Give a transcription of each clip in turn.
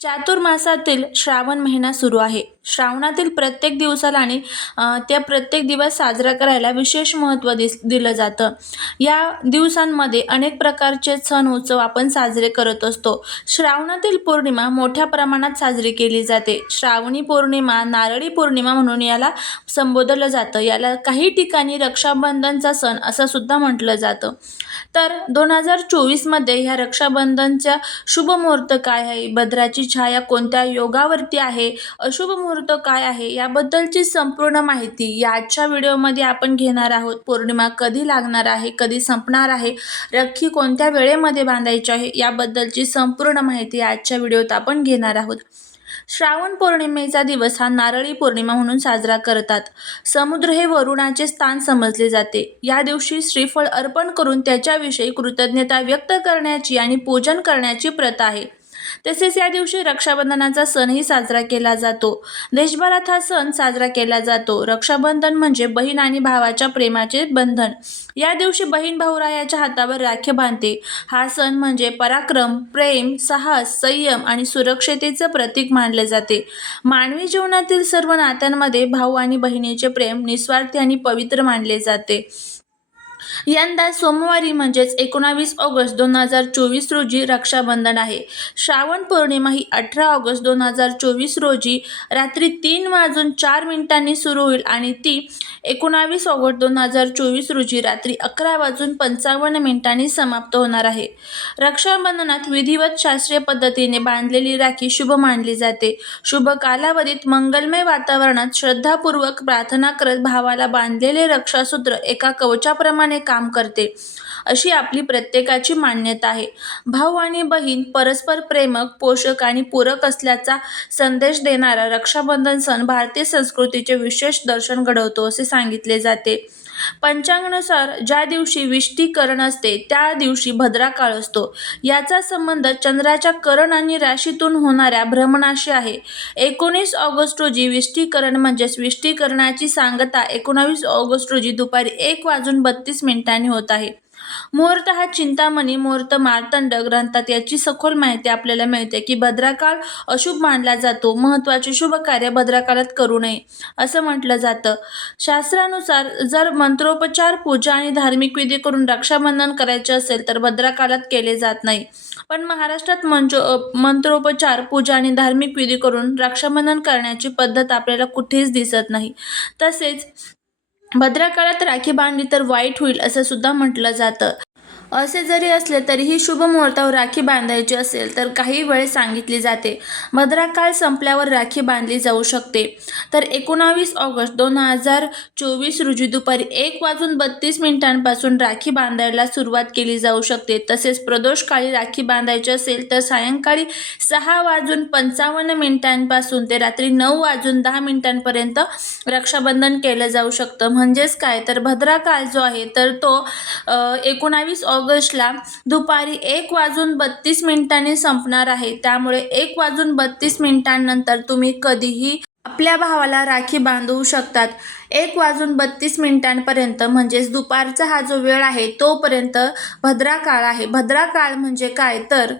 चातुर्मासातील श्रावण महिना सुरू आहे. श्रावणातील प्रत्येक दिवसाला आणि त्या प्रत्येक दिवस साजरा करायला विशेष महत्त्व दिस दिलं जातं. या दिवसांमध्ये अनेक प्रकारचे सण उत्सव आपण साजरे करत असतो. श्रावणातील पौर्णिमा मोठ्या प्रमाणात साजरी केली जाते. श्रावणी पौर्णिमा नारळी पौर्णिमा म्हणून याला संबोधलं जातं. याला काही ठिकाणी रक्षाबंधनचा सण असं सुद्धा म्हटलं जातं. तर दोन हजार चोवीसमध्ये ह्या रक्षाबंधनच्या शुभ मुहूर्त काय आहे? भद्राची छाया कोणत्या योगावरती आहे अशुभ मुहूर्त काय आहे याबद्दलची संपूर्ण माहिती या आजच्या व्हिडिओमध्ये आपण घेणार आहोत. पौर्णिमा कधी लागणार आहे कधी संपणार आहे रखी कोणत्या वेळेमध्ये बांधायची आहे याबद्दलची संपूर्ण माहिती आजच्या व्हिडिओत आपण घेणार आहोत. श्रावण पौर्णिमेचा दिवस हा नारळी पौर्णिमा म्हणून साजरा करतात. समुद्र हे वरुणाचे स्थान समजले जाते. या दिवशी श्रीफळ अर्पण करून त्याच्याविषयी कृतज्ञता व्यक्त करण्याची आणि पूजन करण्याची प्रथा आहे. तसेच या दिवशी रक्षाबंधनाचा सणही साजरा केला जातो. देशभरात हा सण साजरा केला जातो. रक्षाबंधन म्हणजे बहीण आणि भावाच्या प्रेमाचे बंधन. या दिवशी बहीण भाऊरायाच्या हातावर राखी बांधते. हा सण म्हणजे पराक्रम प्रेम साहस संयम आणि सुरक्षितेचं प्रतीक मानले जाते. मानवी जीवनातील सर्व नात्यांमध्ये भाऊ आणि बहिणीचे प्रेम निस्वार्थी आणि पवित्र मानले जाते. यंदा सोमवारी म्हणजेच एकोणावीस ऑगस्ट दोन हजार चोवीस रोजी रक्षाबंधन आहे. श्रावण पौर्णिमा ही अठरा ऑगस्ट दोन हजार चोवीस रोजी रात्री तीन वाजून चार मिनिटांनी सुरू होईल आणि ती एकोणावीस ऑगस्ट दोन हजार चोवीस रोजी रात्री अकरा वाजून पंचावन्न मिनिटांनी समाप्त होणार आहे. रक्षाबंधनात विधिवत शास्त्रीय पद्धतीने बांधलेली राखी शुभ मानली जाते. शुभ कालावधीत मंगलमय वातावरणात श्रद्धापूर्वक प्रार्थना करत भावाला बांधलेले रक्षासूत्र एका कवचाप्रमाणे काम करते. अशी आपली प्रत्येकाची मान्यता आहे. भाऊ आणि बहीण परस्पर प्रेमक पोषक आणि पूरक असल्याचा संदेश देणारा रक्षाबंधन सण भारतीय संस्कृतीचे विशेष दर्शन घडवतो असे सांगितले जाते. पंचांगानुसार ज्या दिवशी विष्टीकरण असते त्या दिवशी भद्रा काळ असतो. याचा संबंध चंद्राच्या करण आणि राशीतून होणाऱ्या भ्रमणाशी आहे. एकोणीस ऑगस्ट रोजी विष्टीकरण म्हणजेच विष्टीकरणाची सांगता एकोणावीस ऑगस्ट रोजी दुपारी एक वाजून बत्तीस मिनिटांनी होत आहे. मुहूर्त हा चिंतामणी मुहूर्त मार्तंड ग्रंथात याची सखोल माहिती आपल्याला मिळते की भद्राकाळ अशुभ मानला जातो. महत्त्वाचे शुभ कार्य भद्राकाळात करू नये असं म्हटलं जातं. शास्त्रानुसार जर मंत्रोपचार पूजा आणि धार्मिक विधी करून रक्षाबंधन करायचे असेल तर भद्राकाळात केले जात नाही. पण महाराष्ट्रात मंचो मंत्रोपचार पूजा आणि धार्मिक विधी करून रक्षाबंधन करण्याची पद्धत आपल्याला कुठेच दिसत नाही. तसेच भद्रकाळात राखी बांधली तर वाईट होईल असं सुद्धा म्हटलं जातं. असे जरी असले तरीही शुभ मुहूर्तावर राखी बांधायची असेल तर काही वेळ सांगितली जाते. भद्राकाळ संपल्यावर राखी बांधली जाऊ शकते. तर एकोणावीस ऑगस्ट दोन हजार चोवीस रोजी दुपारी एक वाजून बत्तीस मिनिटांपासून राखी बांधायला सुरुवात केली जाऊ शकते. तसेच प्रदोषकाळी राखी बांधायची असेल तर सायंकाळी सहा वाजून पंचावन्न मिनिटांपासून ते रात्री नऊ वाजून दहा मिनिटांपर्यंत रक्षाबंधन केलं जाऊ शकतं. म्हणजेच काय? तर भद्राकाळ जो आहे तर तो एकोणावीस एकोणावीस ऑगस्टला दुपारी एक वाजून बत्तीस मिनिटांनी संपणार आहे. त्यामुळे एक वाजून बत्तीस मिनिटांनंतर तुम्ही कधीही आपल्या भावाला राखी बांधवू शकतात. एक वाजून बत्तीस मिनिटांपर्यंत म्हणजेच दुपारचा हा जो वेळ आहे तोपर्यंत भद्रा काळ आहे. भद्रा काळ म्हणजे काय? तर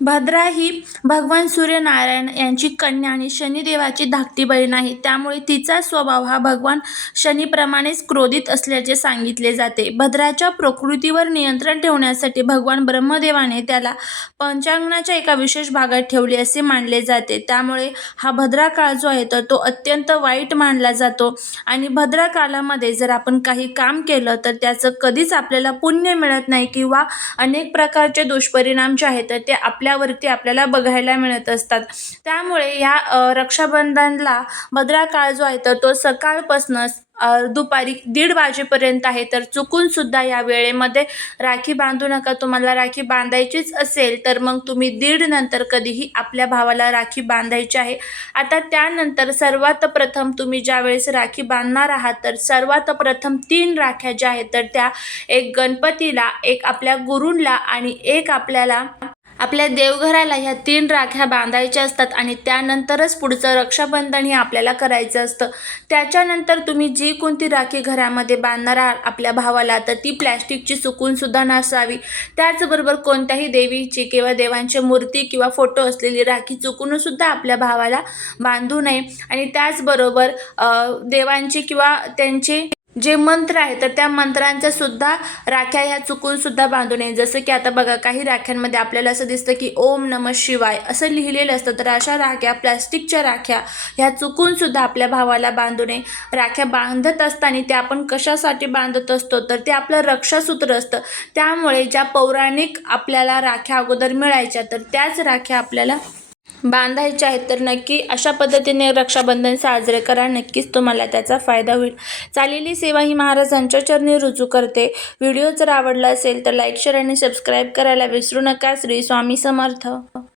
भद्रा ही भगवान सूर्यनारायण यांची कन्या आणि शनिदेवाची धाकटी बहीण आहे. त्यामुळे तिचा स्वभाव हा भगवान शनीप्रमाणेच क्रोधित असल्याचे सांगितले जाते. भद्राच्या प्रकृतीवर नियंत्रण ठेवण्यासाठी भगवान ब्रह्मदेवाने त्याला पंचांगणाच्या एका विशेष भागात ठेवले असे मानले जाते. त्यामुळे हा भद्रा काळ जो आहे तर तो अत्यंत वाईट मानला जातो. आणि भद्रा काळामध्ये जर आपण काही काम केलं तर त्याचं कधीच आपल्याला पुण्य मिळत नाही किंवा अनेक प्रकारचे दुष्परिणाम जे आहेत तर ते आपल्या किल्ल्यावरती आपल्याला बघायला मिळत असतात. त्यामुळे या रक्षाबंधनला भद्रा काळ जो आहे तर तो सकाळपासूनच दुपारी दीड वाजेपर्यंत आहे. तर चुकून सुद्धा या वेळेमध्ये राखी बांधू नका. तुम्हाला राखी बांधायचीच असेल तर मग तुम्ही दीड नंतर कधीही आपल्या भावाला राखी बांधायची आहे. आता त्यानंतर सर्वात प्रथम तुम्ही ज्यावेळेस राखी बांधणार आहात तर सर्वात प्रथम तीन राख्या ज्या आहेत तर त्या एक गणपतीला एक आपल्या गुरूंला आणि एक आपल्याला आपल्या देवघराला ह्या तीन राख्या बांधायच्या असतात आणि त्यानंतरच पुढचं रक्षाबंधन हे आपल्याला करायचं असतं. त्याच्यानंतर तुम्ही जी कोणती राखी घरामध्ये बांधणार आहात आपल्या भावाला तर ती प्लॅस्टिकची सुकूनसुद्धा नसावी. त्याचबरोबर कोणत्याही देवीची किंवा देवांची मूर्ती किंवा फोटो असलेली राखी चुकूनसुद्धा आपल्या भावाला बांधू नये. आणि त्याचबरोबर देवांची किंवा त्यांचे जे मंत्र आहे तर त्या मंत्रांच्या सुद्धा राख्या ह्या चुकून सुद्धा बांधू नये जसं की आता बघा काही राख्यांमध्ये आपल्याला असं दिसतं की ओम नम शिवाय असं लिहिलेलं असतं. तर अशा राख्या प्लास्टिकच्या राख्या ह्या चुकून सुद्धा आपल्या भावाला बांधू नये राख्या बांधत असताना ते आपण कशासाठी बांधत असतो? तर ते आपलं रक्षासूत्र असतं. त्यामुळे ज्या पौराणिक आपल्याला राख्या अगोदर मिळायच्या तर त्याच राख्या आपल्याला बांधायचे आहेत तर नक्की अशा पद्धतीने रक्षाबंधन साजरे करा. नक्कीच तुम्हाला त्याचा फायदा होईल. चालेली सेवा ही महाराजांच्या चरणी रुजू करते. व्हिडिओ जर आवडला असेल तर लाईक शेअर आणि सबस्क्राईब करायला विसरू नका. श्री स्वामी समर्थ.